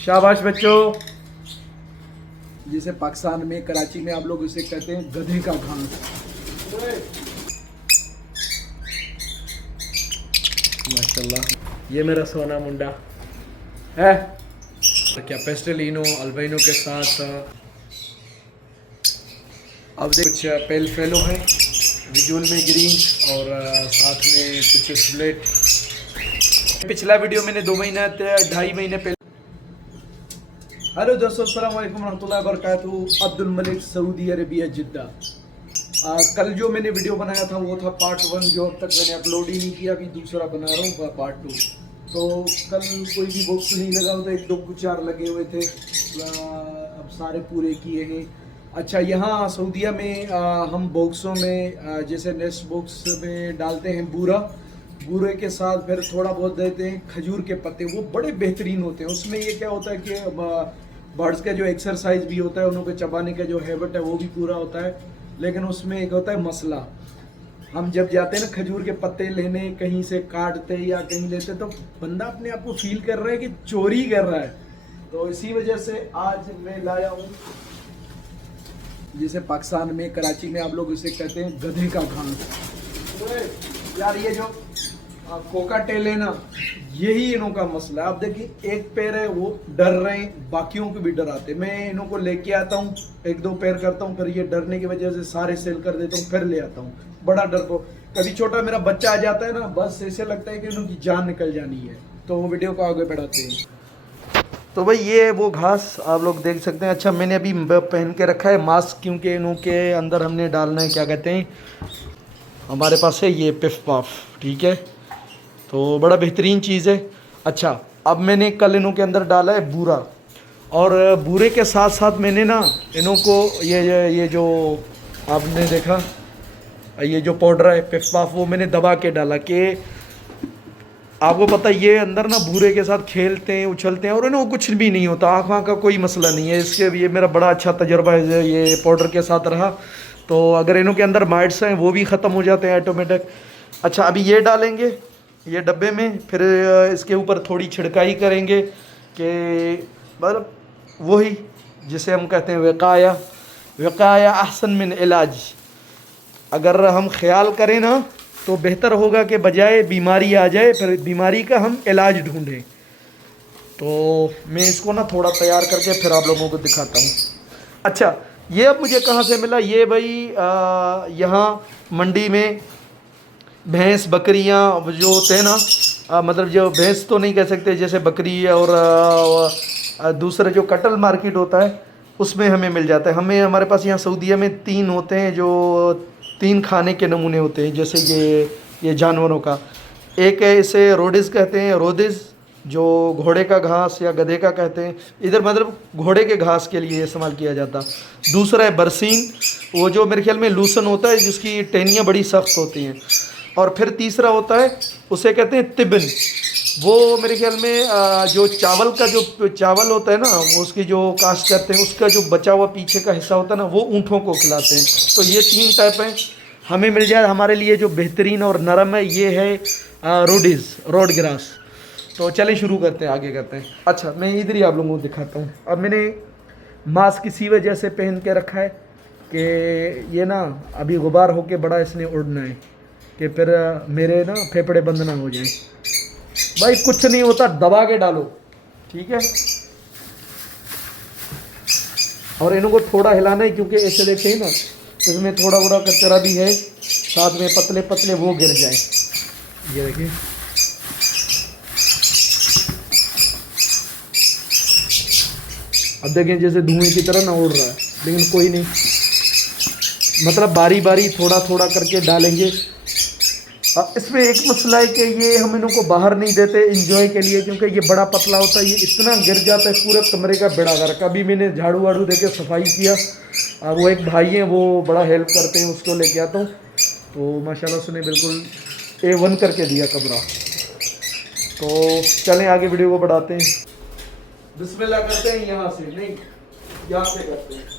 शाबाश बच्चों। जिसे पाकिस्तान में कराची में आप लोग इसे कहते हैं गधे का घास। माशाल्लाह ये मेरा सोना मुंडा है। क्या पेस्टेलिनो अल्बिनो के साथ अब कुछ पेल फेलो है, विजुअल में ग्रीन और साथ में कुछ स्प्लेट। पिछला वीडियो मैंने 2 महीने 2.5 महीने पहले। हेलो दोस्तों, अस्सलाम वालेकुम रहमतुल्लाहि व बरकातहू। अब्दुल मलिक, सऊदी अरेबिया, जिद्दा। कल जो मैंने वीडियो बनाया था वो था पार्ट 1, जो अब तक मैंने अपलोड ही नहीं किया। अभी दूसरा बना रहा हूँ पार्ट 2। तो कल कोई भी बॉक्स नहीं लगा हुआ था, 1 2 कुछ 4 लगे हुए थे। अब सारे पूरे किए हैं। अच्छा, यहाँ सऊदीया में हम बॉक्सों में जैसे नेस्ट बॉक्स में डालते हैं बूरे के साथ फिर थोड़ा बहुत देते हैं खजूर के पत्ते। वो बड़े बेहतरीन होते हैं। उसमें ये क्या होता है कि बर्ड्स का जो एक्सरसाइज भी होता है, उनको चबाने का जो हैबिट है वो भी पूरा होता है। लेकिन उसमें एक होता है मसला, हम जब जाते हैं ना खजूर के पत्ते लेने, कहीं से काटते या कहीं लेते, तो बंदा अपने आप को फील कर रहा है कि चोरी कर रहा है। तो इसी वजह से आज मैं लाया हूँ, जिसे पाकिस्तान में कराची में आप लोग इसे कहते हैं गधे का घास। यार ये जो कोका टेल है ना, यही इन्हों का मसला है। आप देखिए, एक पैर है वो डर रहे हैं, बाकियों को भी डराते। मैं इन्हों को लेके आता हूँ, 1 2 पैर करता हूँ, फिर ये डरने की वजह से सारे सेल कर देता हूँ, फिर ले आता हूँ। बड़ा डर को, कभी छोटा मेरा बच्चा आ जाता है ना, बस ऐसे लगता है कि इनकी जान निकल जानी है। तो वो वीडियो को आगे बढ़ाते हैं। तो भाई ये वो घास आप लोग देख सकते हैं। अच्छा, मैंने अभी पहन के रखा है मास्क, क्योंकि इन्हों के अंदर हमने डालना है, क्या कहते हैं, हमारे पास है ये पिफ पाफ, ठीक है। तो बड़ा बेहतरीन चीज़ है। अच्छा, अब मैंने कल इन्हों के अंदर डाला है बूरा, और बूरे के साथ साथ मैंने ना इन्हों को ये जो आपने देखा, ये जो पाउडर है पिफ पाफ, वो मैंने दबा के डाला कि आपको पता है ये अंदर ना बूरे के साथ खेलते हैं, उछलते हैं और इन्हें कुछ भी नहीं होता। आँख का कोई मसला नहीं है। इसके ये मेरा बड़ा अच्छा तजर्बा है ये पाउडर के साथ रहा। तो अगर इन्हों के अंदर माइट्स हैं वो भी ख़त्म हो जाते हैं ऑटोमेटिक। अच्छा, अभी ये डालेंगे ये डब्बे में, फिर इसके ऊपर थोड़ी छिड़काई करेंगे कि मतलब वही जिसे हम कहते हैं वक़ाया अहसन मिन इलाज। अगर हम ख्याल करें ना तो बेहतर होगा कि बजाय बीमारी आ जाए फिर बीमारी का हम इलाज ढूंढें। तो मैं इसको ना थोड़ा तैयार करके फिर आप लोगों को दिखाता हूँ। अच्छा, ये अब मुझे कहाँ से मिला? ये भाई यहाँ मंडी में भैंस बकरियाँ जो होते हैं ना, मतलब जो भैंस तो नहीं कह सकते, जैसे बकरी और दूसरा जो कटल मार्केट होता है उसमें हमें मिल जाता है। हमारे पास यहाँ सऊदीया में 3 होते हैं, जो 3 खाने के नमूने होते हैं। जैसे ये जानवरों का एक है, इसे रोडिस कहते हैं, रोडिस जो घोड़े का घास या गधे का कहते हैं, इधर मतलब घोड़े के घास के लिए इस्तेमाल किया जाता। दूसरा है बरसीन, वो जो मेरे ख्याल में लूसन होता है, जिसकी टहनियाँ बड़ी सख्त होती हैं। और फिर तीसरा होता है, उसे कहते हैं तिबन। वो मेरे ख्याल में जो चावल का जो चावल होता है ना, वो उसकी जो कास्ट करते हैं, उसका जो बचा हुआ पीछे का हिस्सा होता है ना, वो ऊँटों को खिलाते हैं। तो ये 3 टाइप हैं। हमें मिल जाए हमारे लिए जो बेहतरीन और नरम है, ये है रोड ग्रास। तो चलिए शुरू करते हैं, आगे करते हैं। अच्छा, मैं इधर ही आप लोगों को दिखाता हूँ। अब मैंने मास्क इसी वजह से पहन के रखा है कि ये ना अभी गुबार होके बड़ा इसने उड़ना है कि फिर मेरे ना फेफड़े बंद ना हो जाए। भाई कुछ नहीं होता, दबा के डालो, ठीक है। और इन्हों को थोड़ा हिलाना है, क्योंकि ऐसे देखे ना इसमें थोड़ा बड़ा कचरा भी है, साथ में पतले पतले वो गिर जाए। ये देखिए, अब देखें जैसे धुएं की तरह ना उड़ रहा है, लेकिन कोई नहीं, मतलब बारी बारी थोड़ा थोड़ा करके डालेंगे। इसमें एक मसला है कि ये हम इन्हों को बाहर नहीं देते एंजॉय के लिए, क्योंकि ये बड़ा पतला होता है, ये इतना गिर जाता है पूरे कमरे का बेड़ा गर्क। अभी मैंने झाड़ू वाड़ू दे के सफाई किया। वो एक भाई हैं, वो बड़ा हेल्प करते हैं, उसको लेके आता हूँ। तो माशाल्लाह उसने बिल्कुल A1 करके दिया कमरा। तो चलें आगे वीडियो को बढ़ाते हैं। बिस्मिल्लाह करते हैं, यहाँ से नहीं, यहाँ से करते हैं।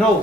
9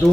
2